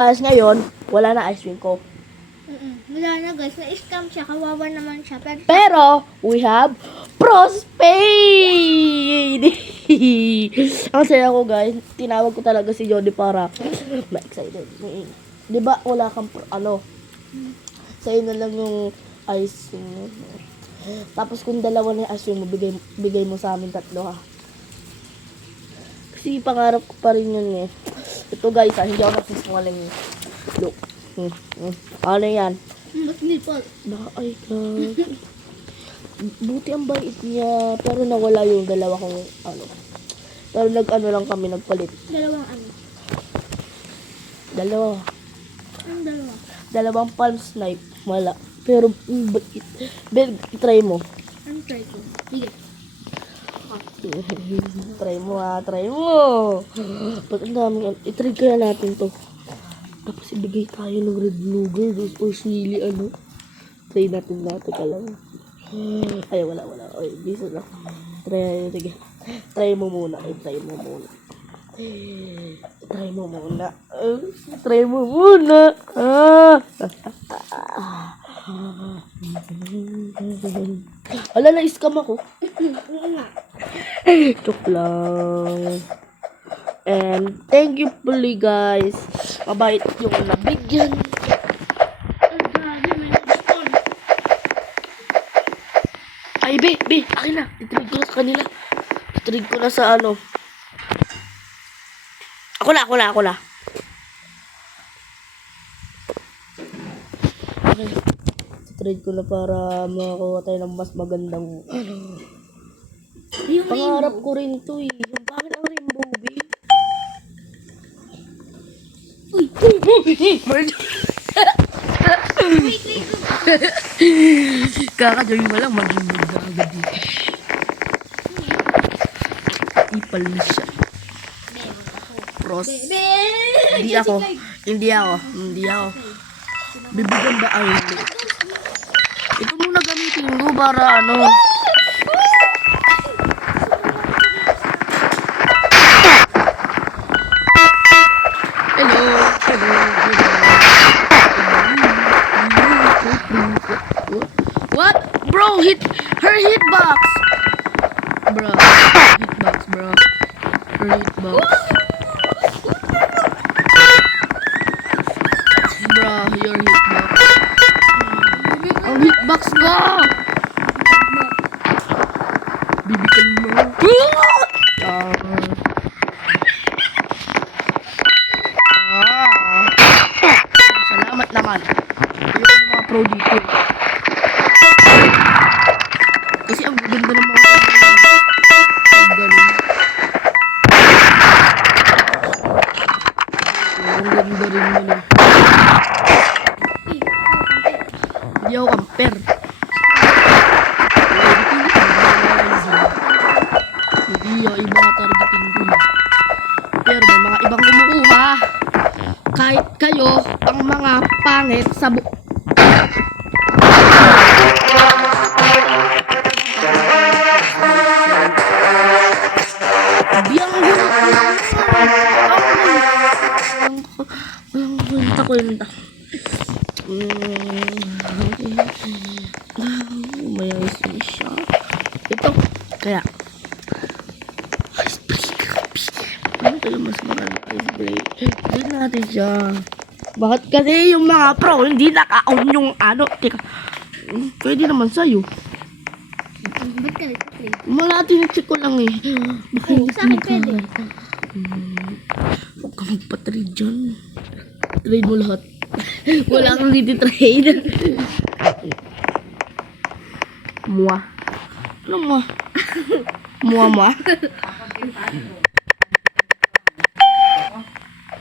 Tapos ngayon, wala na ice cream ko. Wala na guys, na-scam siya, kawawa naman siya. Pero, we have Prospaid! Ang saya ko guys, tinawag ko talaga si Jody para ma-excited. Diba wala kang, sa'yo na lang yung ice cream. Tapos kung dalawa na yung ice cream mo, bigay mo sa amin 3 ha. Kasi pangarap ko pa rin yun eh. Ito guys hindi ako nagsisingaling. Look. Ano yan? Mas nipple. Ay God. Buti ang bait niya. Pero nawala yung dalawa kong Pero lang kami, nagpalit. Dalawang ano? Dalawa. Anong dalawa? Dalawang palm snipe. Wala. Pero, try mo. Anong try ko? Sige. Try mo. Ba't ang daming, itry kaya natin to. Tapos ibigay tayo ng red bluebird or sili Try natin ka lang. Ay, wala. Ay, bisa lang. Sige. Try mo muna. Try mo muna. Ala, na-scam ako. Joke lang. And thank you puli guys. Mabait yung nabigyan. Ay, be, akin na. Itrade ko na sa kanila. Itrade ko na sa Ako na. Okay. Itrade ko na para makakuha tayo ng mas magandang Yung pangarap ko rin to eh. Yung bakit ang rainbow, be? Uy! Kaka-join mo lang, mag-imbog na agad dito. Ipal na siya. Pros. Hindi ako. Bibigyan ba ay hindi? Ito muna gamitin ko para Hello. What? Bro, her hitbox. Bro, hitbox, bro. Her hitbox. Bro, your hitbox. Ang hitbox ko. Bibikan mo. Salamat naman. Ayoko ng mga pro dito. Kasi ang ganda ng mga ang ganun. Ang ganda rin yun eh. Hindi ako camper. Hindi ako ibang targeting ko. Pero may mga ibang kumukuha. Kahit kayo ang mga pangit sa kwenta. May ice siya. Ito. Kaya. Ano tayo mas marami ice break? Hindi natin siya. Bakit kasi yung mga pro hindi naka-on yung Teka. Pwede naman sa'yo. Ba't ka nag-trade? Malating check ko lang eh. Oo, sa akin pwede. Huwag ka magpa-trade dyan. Trade mo lahat. Wala kang trade. Mua. Ano mua? Mua.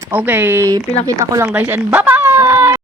Okay, pinakita ko lang guys and bye-bye!